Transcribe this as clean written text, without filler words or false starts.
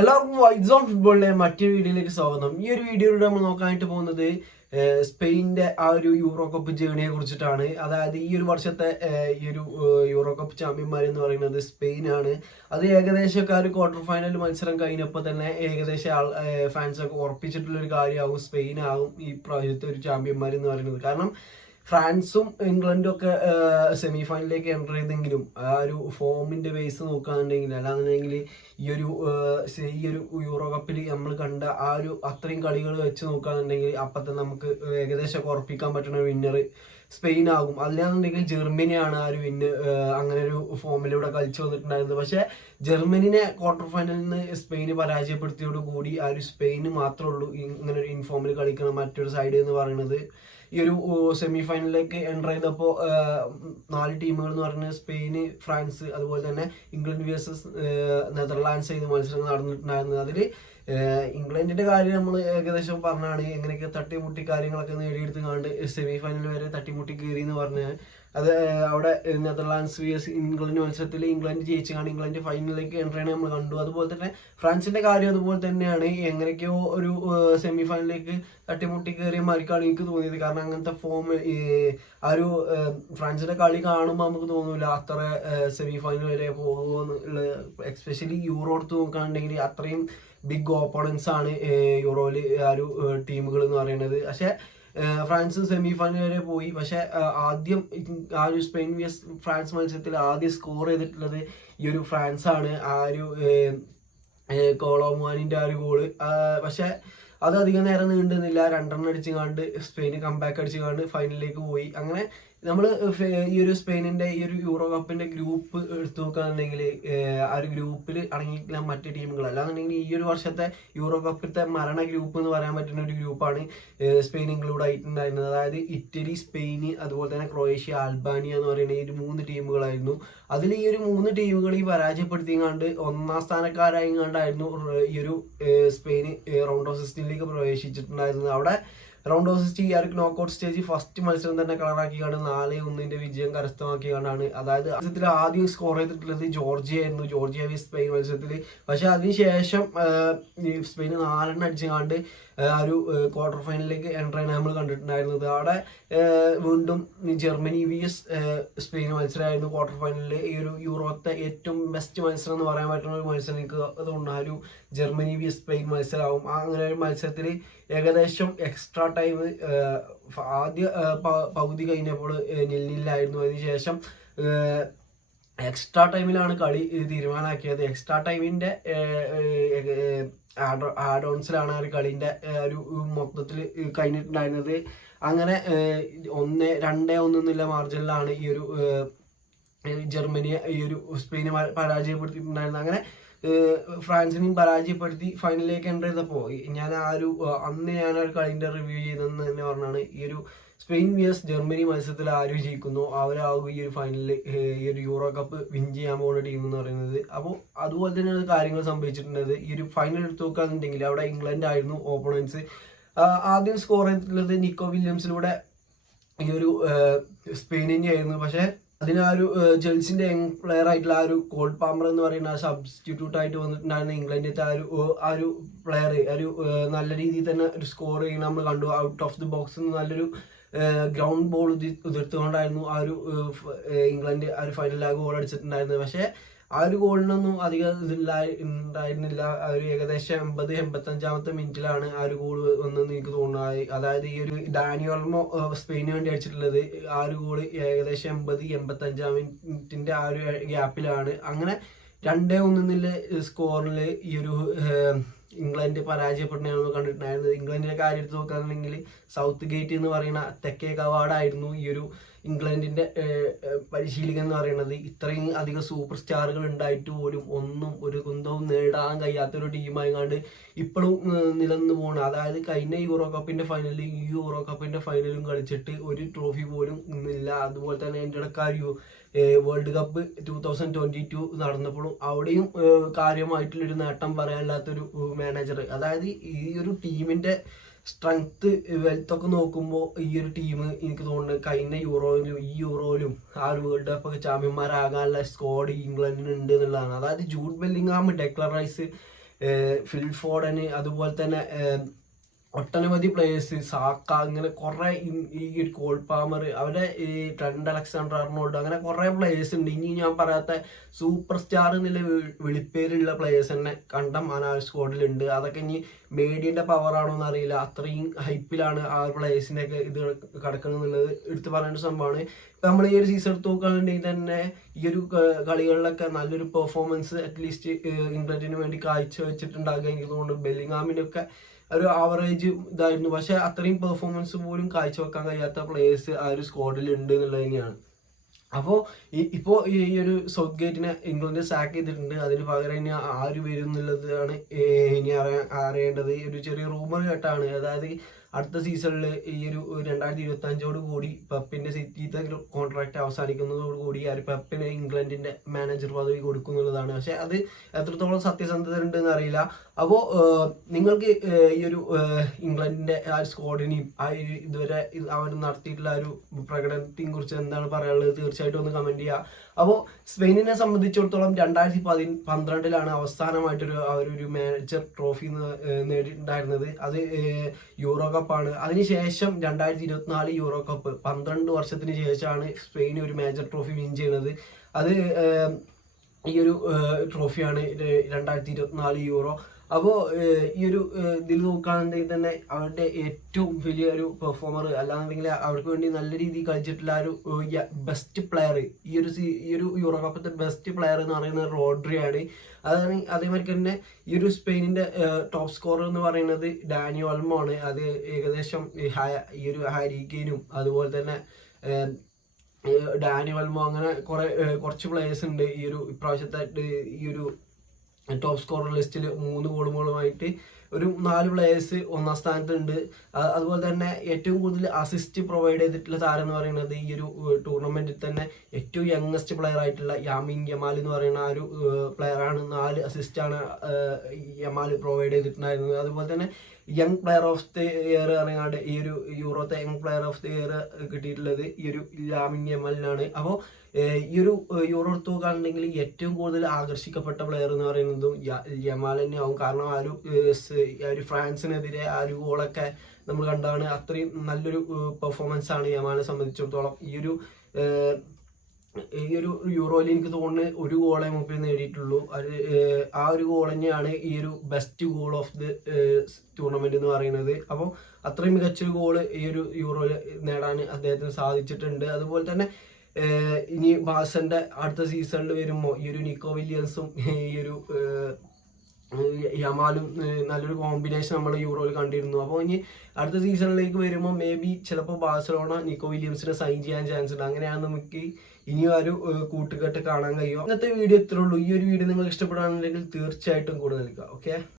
എല്ലാവർക്കും vice on ഫുട്ബോളിലെ മറ്റൊരു വീഡിയോയിലേക്ക് സ്വാഗതം. ഈ ഒരു വീഡിയോയിലൂടെ നമ്മൾ നോക്കാനായിട്ട് പോകുന്നത് സ്പെയിനിന്റെ ആ ഒരു യൂറോ കപ്പ് ജേണിയെ കുറിച്ചിട്ടാണ്. അതായത് ഈ ഒരു വർഷത്തെ ഈ ഒരു യൂറോ കപ്പ് ചാമ്പ്യന്മാർ എന്ന് പറയുന്നത് സ്പെയിനാണ്. അത് ഏകദേശം ഒരു ക്വാർട്ടർ ഫൈനൽ മത്സരം കഴിഞ്ഞപ്പോൾ തന്നെ ഏകദേശം ഫാൻസൊക്കെ ഉറപ്പിച്ചിട്ടുള്ള ഒരു കാര്യമാകും സ്പെയിനാകും ഈ പ്രാവശ്യത്തെ ഒരു ചാമ്പ്യന്മാർ എന്ന് പറയുന്നത്. കാരണം ഫ്രാൻസും ഇംഗ്ലണ്ടും ഒക്കെ സെമി ഫൈനലിലേക്ക് എൻ്റർ ചെയ്തെങ്കിലും ആ ഒരു ഫോമിന്റെ ബേസ് നോക്കുകയാണെന്നുണ്ടെങ്കിൽ അല്ലാന്നുണ്ടെങ്കിൽ ഈ ഒരു യൂറോ കപ്പിൽ നമ്മൾ കണ്ട ആ ഒരു അത്രയും കളികൾ വെച്ച് നോക്കുകയാണെന്നുണ്ടെങ്കിൽ അപ്പം തന്നെ നമുക്ക് ഏകദേശം ഉറപ്പിക്കാൻ പറ്റുന്ന വിന്നർ സ്പെയിൻ ആകും. അല്ലാന്നുണ്ടെങ്കിൽ ജർമ്മനിയാണ് ആ ഒരു അങ്ങനെ ഒരു ഫോമിലൂടെ കളിച്ചു വന്നിട്ടുണ്ടായിരുന്നത്. പക്ഷേ ജർമ്മനിനെ ക്വാർട്ടർ ഫൈനലിൽ നിന്ന് സ്പെയിന് പരാജയപ്പെടുത്തിയോട് കൂടി ആ ഒരു സ്പെയിന് മാത്രമേ ഉള്ളൂ ഇങ്ങനെ ഒരു ഇൻഫോമിൽ കളിക്കുന്ന മറ്റൊരു സൈഡ് എന്ന് പറയുന്നത്. ഈ ഒരു സെമി ഫൈനലിലേക്ക് എൻ്റർ ചെയ്തപ്പോൾ 4 ടീമുകൾ എന്ന് പറഞ്ഞാൽ സ്പെയിന്, ഫ്രാൻസ്, അതുപോലെ തന്നെ ഇംഗ്ലണ്ട് വേഴ്സസ് നെതർലാൻഡ്സ് ചെയ്ത് മത്സരങ്ങൾ നടന്നിട്ടുണ്ടായിരുന്നത്. അതിൽ ഇംഗ്ലണ്ടിന്റെ കാര്യം നമ്മൾ ഏകദേശം പറഞ്ഞാണ് എങ്ങനെയൊക്കെ തട്ടിമുട്ടി കാര്യങ്ങളൊക്കെ നേടിയെടുത്ത് കണ്ട് സെമി ഫൈനൽ വരെ തട്ടിമുട്ടി കയറി എന്ന് പറഞ്ഞാൽ അത് അവിടെ നെതർലാൻഡ്സ് വേഴ്സസ് ഇംഗ്ലണ്ട് മത്സരത്തിൽ ഇംഗ്ലണ്ട് ജയിച്ചാണ് ഇംഗ്ലണ്ട് ഫൈനലിലേക്ക് എൻ്റർ ചെയ്യണേ നമ്മൾ കണ്ടു. അതുപോലെ തന്നെ ഫ്രാൻസിന്റെ കാര്യം അതുപോലെ തന്നെയാണ്. എങ്ങനെയൊക്കെയോ ഒരു സെമി ഫൈനലിലേക്ക് തട്ടിമുട്ടി കയറിയ മാതിരിക്കാണ് എനിക്ക് തോന്നിയത്. കാരണം അങ്ങനത്തെ ഫോം ആ ഒരു ഫ്രാൻസിന്റെ കളി കാണുമ്പോൾ നമുക്ക് തോന്നൂല അത്ര സെമി ഫൈനൽ വരെ പോകുമെന്നുള്ള. എസ്പെഷ്യലി യൂറോ എടുത്ത് നോക്കുകയാണെന്നുണ്ടെങ്കിൽ അത്രയും ബിഗ് ഓപ്പണൻസ് ആണ് യൂറോയില് ആ ഒരു ടീമുകൾ എന്ന് പറയുന്നത്. പക്ഷെ ഫ്രാൻസ് സെമി ഫൈനൽ വരെ പോയി. പക്ഷെ ആദ്യം ആ ഒരു സ്പെയിൻ വേഴ്സസ് ഫ്രാൻസ് മത്സരത്തിൽ ആദ്യം സ്കോർ ചെയ്തിട്ടുള്ളത് ഈ ഒരു ഫ്രാൻസ് ആണ്. ആ ഒരു കോളോമുവാനിന്റെ ആ ഒരു ഗോള്. പക്ഷെ അത് അധികം നേരം നീണ്ടുന്നില്ല. 2 റൺ അടിച്ചുകൊണ്ട് സ്പെയിന് കംബാക്ക് അടിച്ചുകൊണ്ട് ഫൈനലിലേക്ക് പോയി. അങ്ങനെ നമ്മൾ ഈ ഒരു സ്പെയിനിന്റെ ഈ ഒരു യൂറോ കപ്പിന്റെ ഗ്രൂപ്പ് എടുത്തു നോക്കുകയാണെന്നുണ്ടെങ്കിൽ ആ ഒരു ഗ്രൂപ്പിൽ അടങ്ങിയിട്ടുള്ള മറ്റ് ടീമുകൾ അല്ലാന്നുണ്ടെങ്കിൽ ഈ ഒരു വർഷത്തെ യൂറോ കപ്പിലത്തെ മരണ ഗ്രൂപ്പ് എന്ന് പറയാൻ പറ്റുന്ന ഒരു ഗ്രൂപ്പാണ് സ്പെയിൻ ഇൻക്ലൂഡ് ആയിട്ടുണ്ടായിരുന്നത്. അതായത് ഇറ്റലി, സ്പെയിന്, അതുപോലെ തന്നെ ക്രൊയേഷ്യ, അൽബാനിയ എന്ന് പറയുന്ന ഈ ഒരു 3 ടീമുകളായിരുന്നു. അതിൽ ഈ ഒരു 3 ടീമുകൾ ഈ പരാജയപ്പെടുത്തിയങ്ങാണ്ട് 1ാം സ്ഥാനക്കാരായിങ്ങാണ്ടായിരുന്നു ഈ ഒരു സ്പെയിന് റൗണ്ട് ഓഫ് 16ലേക്ക് പ്രവേശിച്ചിട്ടുണ്ടായിരുന്നത്. അവിടെ റൗണ്ട് ഓഫ് 16 ഈ ഒരു നോക്കൌട്ട് സ്റ്റേജ് ഫസ്റ്റ് മത്സരം തന്നെ കളറാക്കിയാണ് 4-1 വിജയം കരസ്ഥമാക്കിയാണ്. അതായത് മത്സരത്തിൽ ആദ്യം സ്കോർ ചെയ്തിട്ടുള്ളത് ജോർജിയ ആയിരുന്നു, ജോർജിയ വി സ്പെയിൻ മത്സരത്തിൽ. പക്ഷെ അതിനുശേഷം സ്പെയിൻ 4 റൺ അടിച്ചുകൊണ്ട് ആ ഒരു ക്വാർട്ടർ ഫൈനലിലേക്ക് എൻ്റർ ചെയ്യാൻ നമ്മൾ കണ്ടിട്ടുണ്ടായിരുന്നത്. അവിടെ വീണ്ടും ജർമ്മനി വിഎസ് സ്പെയിൻ മത്സരമായിരുന്നു ക്വാർട്ടർ ഫൈനലിൽ. ഈ ഒരു യൂറോത്തെ ഏറ്റവും ബെസ്റ്റ് മത്സരം എന്ന് പറയാൻ പറ്റുന്ന ഒരു മത്സരം എനിക്ക് അതുകൊണ്ട് ആ ഒരു ജർമ്മനി വിഎസ് സ്പെയിൻ മത്സരമാവും. അങ്ങനെ ഒരു മത്സരത്തിൽ ഏകദേശം എക്സ്ട്രാ ടൈം ആദ്യ പകുതി കഴിഞ്ഞപ്പോൾ നില്ലായിരുന്നു. അതിനുശേഷം എക്സ്ട്രാ ടൈമിലാണ് കളി തീരുമാനമാക്കിയത്. എക്സ്ട്രാ ടൈമിന്റെ ആഡ് ഓൺസിലാണ് ആ ഒരു കളിന്റെ ഒരു മൊത്തത്തിൽ കഴിഞ്ഞിട്ടുണ്ടായിരുന്നത്. അങ്ങനെ 1-2-1 മാർജിനിലാണ് ഈ ഒരു ജർമ്മനിയെ ഈ ഒരു സ്പെയിനെ പരാജയപ്പെടുത്തിയിട്ടുണ്ടായിരുന്നത്. അങ്ങനെ ഫ്രാൻസിനെയും പരാജയപ്പെടുത്തി ഫൈനലിലേക്ക് എൻ്റർ ചെയ്തപ്പോൾ അന്ന് ഞാൻ ഒരു കളിന്റെ റിവ്യൂ ചെയ്തതെന്ന് തന്നെ പറഞ്ഞാണ് ഈ ഒരു സ്പെയിൻ വിയസ് ജർമ്മനി മത്സരത്തിൽ ആര് വിജയിക്കുന്നു അവരാകും ഈ ഒരു ഫൈനലിൽ ഈ ഒരു യൂറോ കപ്പ് വിൻ ചെയ്യാൻ പോകുന്ന ടീം എന്ന് പറയുന്നത്. അപ്പോൾ അതുപോലെ തന്നെയാണ് കാര്യങ്ങൾ സംഭവിച്ചിട്ടുള്ളത്. ഈ ഒരു ഫൈനൽ എടുത്തു നോക്കുകയാണെന്നുണ്ടെങ്കിൽ അവിടെ ഇംഗ്ലണ്ട് ആയിരുന്നു ഓപ്പണൻസ്. ആദ്യം സ്കോർ ചെയ്തിട്ടുള്ളത് നിക്കോ വില്യംസിലൂടെ ഈ ഒരു സ്പെയിനിൻ്റെ ആയിരുന്നു. പക്ഷേ അതിന് ആ ഒരു ചെൽസിന്റെ യങ് പ്ലെയർ ആയിട്ടുള്ള ആ ഒരു കോൾ പാമർ എന്ന് പറയുന്ന സബ്സ്റ്റിറ്റ്യൂട്ട് ആയിട്ട് വന്നിട്ടുണ്ടായിരുന്ന ഇംഗ്ലണ്ടിന്റെ ആ ഒരു പ്ലെയർ ഒരു നല്ല രീതിയിൽ തന്നെ ഒരു സ്കോർ ചെയ്യുന്ന നമ്മൾ കണ്ടു. ഔട്ട് ഓഫ് ദി ബോക്സ് നല്ലൊരു ഗ്രൗണ്ട് ബോൾ ഉതിർത്തുകൊണ്ടായിരുന്നു ആ ഒരു ഇംഗ്ലണ്ട് ആ ഒരു ഫൈനലിൽ ആ ഗോൾ അടിച്ചിട്ടുണ്ടായിരുന്നത്. പക്ഷേ ആ ഒരു ഗോളിനൊന്നും അധികം ഉണ്ടായിരുന്നില്ല. ഒരു ഏകദേശം 80-85 മിനിറ്റിലാണ് ആ ഒരു ഗോൾ വന്നെന്ന് എനിക്ക് തോന്നുന്നത്. അതായത് ഈ ഒരു ഡാനി ഓൾമോ സ്പെയിന് വേണ്ടി അടിച്ചിട്ടുള്ളത് ആ ഒരു ഗോള് ഏകദേശം 80-85 മിനിറ്റിന്റെ ആ ഒരു ഗ്യാപ്പിലാണ്. അങ്ങനെ 2-1 സ്കോറിൽ ഈ ഒരു ഇംഗ്ലണ്ട് പരാജയപ്പെടുന്നതാണ് കണ്ടിട്ടുണ്ടായിരുന്നത്. ഇംഗ്ലണ്ടിന്റെ കാര്യം എടുത്ത് നോക്കുകയാണെന്നുണ്ടെങ്കിൽ സൗത്ത് ഗേറ്റ് എന്ന് പറയുന്ന തെക്കേ കവാടായിരുന്നു ഈ ഒരു ഇംഗ്ലണ്ടിന്റെ പരിശീലകൻ എന്ന് പറയുന്നത്. ഇത്രയും അധികം സൂപ്പർ സ്റ്റാറുകൾ ഉണ്ടായിട്ട് പോലും ഒന്നും ഒരു കുന്തവും നേടാൻ കഴിയാത്തൊരു ടീമായങ്ങാണ്ട് ഇപ്പോഴും നിലനിന്ന് പോകണം. അതായത് കഴിഞ്ഞ യൂറോ കപ്പിന്റെ ഫൈനലിൽ ഈ യൂറോ കപ്പിന്റെ ഫൈനലും കളിച്ചിട്ട് ഒരു ട്രോഫി പോലും ഇന്നില്ല. അതുപോലെ തന്നെ എൻ്റെ ഇടക്കാർ വേൾഡ് കപ്പ് 2022 നടന്നപ്പോഴും അവിടെയും കാര്യമായിട്ടുള്ളൊരു നേട്ടം പറയാനില്ലാത്തൊരു മാനേജർ. അതായത് ഈ ഒരു ടീമിന്റെ സ്ട്രെങ്ത് വെൽത്തൊക്കെ നോക്കുമ്പോൾ ഈ ഒരു ടീം എനിക്ക് തോന്നുന്നത് കഴിഞ്ഞ യൂറോയിലും ഈ യൂറോയിലും ആ ഒരു വേൾഡ് കപ്പ് ഒക്കെ ചാമ്പ്യന്മാരാകാനുള്ള സ്ക്വാഡ് ഇംഗ്ലണ്ടിന് ഉണ്ട് എന്നുള്ളതാണ്. അതായത് ജൂഡ് ബെല്ലിംഗ്ഹാം, ഡെക്ലൻ റൈസ്, ഫിൽ ഫോഡന്, അതുപോലെ തന്നെ ഒട്ടനവധി പ്ലേയേഴ്സ്, സാക്ക, ഇങ്ങനെ കുറെ ഈ കോൾ പാമർ, അവരുടെ ഈ ട്രെൻഡ് അലക്സാണ്ടർ അർണോൾഡ്, അങ്ങനെ കുറെ പ്ലേയേഴ്സ് ഉണ്ട്. ഇനി ഞാൻ പറയാത്ത സൂപ്പർ സ്റ്റാർ എന്നുള്ള വിളിപ്പേരുള്ള പ്ലേയേഴ്സ് തന്നെ കണ്ടം ആ സ്ക്വാഡിലുണ്ട്. അതൊക്കെ ഇനി മീഡിയന്റെ പവർ ആണോ എന്ന് അറിയില്ല, അത്രയും ഹൈപ്പിലാണ് ആ പ്ലേയേഴ്സിന്റെ ഒക്കെ ഇത് കിടക്കണം എന്നുള്ളത് എടുത്ത് പറയേണ്ട സംഭവമാണ്. ഇപ്പൊ നമ്മൾ ഈ ഒരു സീസൺ എടുത്ത് നോക്കുകയാണെന്നുണ്ടെങ്കിൽ തന്നെ ഈ ഒരു കളികളിലൊക്കെ നല്ലൊരു പെർഫോമൻസ് അറ്റ്ലീസ്റ്റ് ഇംഗ്ലണ്ടിന് വേണ്ടി കാഴ്ച വെച്ചിട്ടുണ്ടാകുക. എനിക്ക് തോന്നുന്നു ബെല്ലിംഗാമിനൊക്കെ ഒരു ആവറേജ് ഇതായിരുന്നു, പക്ഷെ അത്രയും പെർഫോമൻസ് പോലും കാഴ്ചവെക്കാൻ കഴിയാത്ത പ്ലേയേഴ്സ് ആ ഒരു സ്ക്വാഡിൽ ഉണ്ട് എന്നുള്ളത് തന്നെയാണ്. അപ്പോൾ ഇപ്പോൾ ഈ ഒരു സൗത്ത് ഗേറ്റിനെ ഇംഗ്ലണ്ട് സാക്ക് ചെയ്തിട്ടുണ്ട്. അതിന് പകരം ഇനി ആര് വരും എന്നുള്ളതാണ് ഇനി അറിയേണ്ടത്. ഒരു ചെറിയ റൂമർ കേട്ടാണ്, അതായത് അടുത്ത സീസണിൽ ഈ ഒരു 2025 കൂടി പെപ്പിന്റെ സിറ്റിത്തെ കോൺട്രാക്ട് അവസാനിക്കുന്നതോടുകൂടി ആ ഒരു പെപ്പിന് ഇംഗ്ലണ്ടിന്റെ മാനേജർ പദവി കൊടുക്കുന്നുള്ളതാണ്. പക്ഷെ അത് എത്രത്തോളം സത്യസന്ധത ഉണ്ടെന്ന് അറിയില്ല. അപ്പോൾ നിങ്ങൾക്ക് ഈ ഒരു ഇംഗ്ലണ്ടിന്റെ ആ സ്ക്വാഡിനെയും ആ ഇതുവരെ അവർ നടത്തിയിട്ടുള്ള ആ ഒരു പ്രകടനത്തെയും കുറിച്ച് എന്താണ് പറയാനുള്ളത് തീർച്ചയായിട്ടും ഒന്ന് കമന്റ് ചെയ്യുക. അപ്പോൾ സ്പെയിനിനെ സംബന്ധിച്ചിടത്തോളം 2012 അവസാനമായിട്ടൊരു അവരൊരു മാനേജർ ട്രോഫി നേടിയിട്ടുണ്ടായിരുന്നത്. അത് യൂറോ കപ്പാണ്. അതിനുശേഷം 2024 യൂറോ കപ്പ്, 12 വർഷത്തിന് ശേഷമാണ് സ്പെയിൻ ഒരു മേജർ ട്രോഫി വിൻ ചെയ്യുന്നത്. അത് ഈ ഒരു ട്രോഫിയാണ് 2024 യൂറോ. അപ്പോൾ ഈ ഒരു ഇതിൽ നോക്കുകയാണെന്നുണ്ടെങ്കിൽ തന്നെ അവരുടെ ഏറ്റവും വലിയൊരു പെർഫോമർ, അല്ലാന്നുണ്ടെങ്കിൽ അവർക്ക് വേണ്ടി നല്ല രീതിയിൽ കളിച്ചിട്ടുള്ള ഒരു ബെസ്റ്റ് പ്ലെയർ, ഈ ഒരു യൂറോ കപ്പിന്റെ ബെസ്റ്റ് പ്ലെയർ എന്ന് പറയുന്നത് റോഡ്രിയാണ്. അതാണ് അതേമാതിരി തന്നെ ഈ ഒരു സ്പെയിനിന്റെ ടോപ്പ് സ്കോറർ എന്ന് പറയുന്നത് ഡാനി ഓൾമോ ആണ്. അത് ഏകദേശം ഈ ഒരു ഹാരി കെയ്നും അതുപോലെ തന്നെ ഡാനി ഓൾമോ, അങ്ങനെ കുറച്ച് പ്ലേയേഴ്സ് ഉണ്ട് ഈ ഒരു ഇപ്രാവശ്യത്തെ ഈ ഒരു ടോപ്പ് സ്കോറർ ലിസ്റ്റിൽ 3 ഗോളുകളുമായിട്ട് ഒരു 4 പ്ലേയേഴ്സ് ഒന്നാം സ്ഥാനത്തുണ്ട്. അതുപോലെ തന്നെ ഏറ്റവും കൂടുതൽ അസിസ്റ്റ് പ്രൊവൈഡ് ചെയ്തിട്ടുള്ള താരം എന്ന് പറയുന്നത് ഈ ഒരു ടൂർണമെന്റിൽ തന്നെ ഏറ്റവും യങ്ങസ്റ്റ് പ്ലെയർ ആയിട്ടുള്ള യാമിൻ യമാൽ എന്ന് പറയുന്ന ആ ഒരു പ്ലെയറാണ്. 4 അസിസ്റ്റാണ് യമാൽ പ്രൊവൈഡ് ചെയ്തിട്ടുണ്ടായിരുന്നത്. അതുപോലെ തന്നെ young player of the year ഇറങ്ങാണ്ട് ഈ ഒരു യൂറോത്തെ young player of the year കിട്ടിയിട്ടുള്ളത് ഈ ഒരു ലാമിൻ യമാലിനാണ്. അപ്പോൾ ഈ ഒരു യൂറോ എടുത്ത് നോക്കുകയാണെന്നുണ്ടെങ്കിൽ ഏറ്റവും കൂടുതൽ ആകർഷിക്കപ്പെട്ട പ്ലെയർ എന്ന് പറയുന്നതും യമാൽ തന്നെയാവും. കാരണം ആ ഒരു ഫ്രാൻസിനെതിരെ ആ ഒരു ഗോളൊക്കെ നമ്മൾ കണ്ടാണ്. അത്രയും നല്ലൊരു പെർഫോമൻസ് ആണ് യമാലിനെ സംബന്ധിച്ചിടത്തോളം. ഈ ഒരു യൂറോയിൽ എനിക്ക് തോന്നുന്നു 1 ഗോളെ മുമ്പിൽ നേടിയിട്ടുള്ളൂ. ആ ഒരു ഗോൾ തന്നെയാണ് ഈ ഒരു best goal of the tournament എന്ന് പറയുന്നത്. അപ്പോൾ അത്രയും മികച്ചൊരു ഗോള് ഈ ഒരു യൂറോയിൽ നേടാൻ അദ്ദേഹത്തിന് സാധിച്ചിട്ടുണ്ട്. അതുപോലെ തന്നെ ഇനി ബാഴ്സന്റെ അടുത്ത സീസണിൽ വരുമ്പോൾ ഈ ഒരു നിക്കോ വില്യംസും ഈ ഒരു യമാലും നല്ലൊരു കോമ്പിനേഷൻ നമ്മൾ യൂറോയിൽ കണ്ടിരുന്നു. അപ്പോൾ ഇനി അടുത്ത സീസണിലേക്ക് വരുമ്പോൾ മേ ബി ചിലപ്പോൾ ബാഴ്സലോണ നിക്കോ വില്യംസിനെ സൈൻ ചെയ്യാൻ ചാൻസ് ഉണ്ട്. അങ്ങനെയാണ് നമുക്ക് ഇനിയും ഒരു കൂട്ടുകെട്ട് കാണാൻ കഴിയും. ഇന്നത്തെ വീഡിയോ ഇത്രേ ഉള്ളൂ. ഈ ഒരു വീഡിയോ നിങ്ങൾക്ക് ഇഷ്ടപ്പെടുകയാണെന്നുണ്ടെങ്കിൽ തീർച്ചയായിട്ടും കൂടെ നൽകുക. ഓക്കെ.